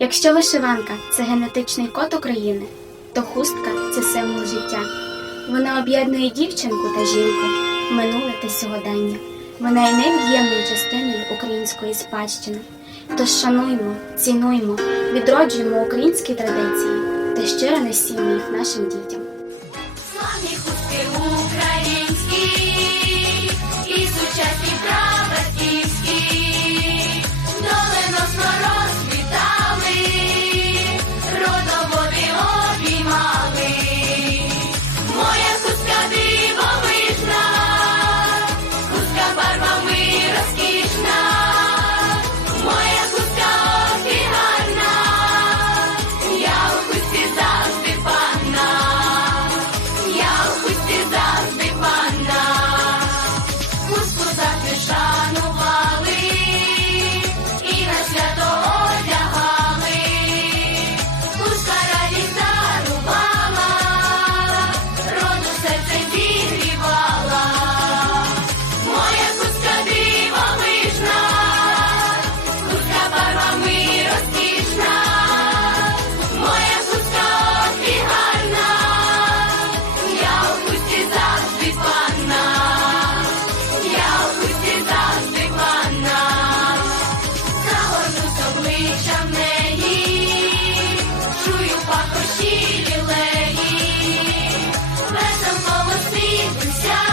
Якщо вишиванка це генетичний код України, то хустка це символ життя. Вона об'єднує дівчинку та жінку, минуле та сьогодення. Вона є невід'ємною частиною української спадщини. Тож шануймо, цінуймо, відроджуємо українські традиції та щиро несімо їх нашим дітям. Славні хустки України! Sky.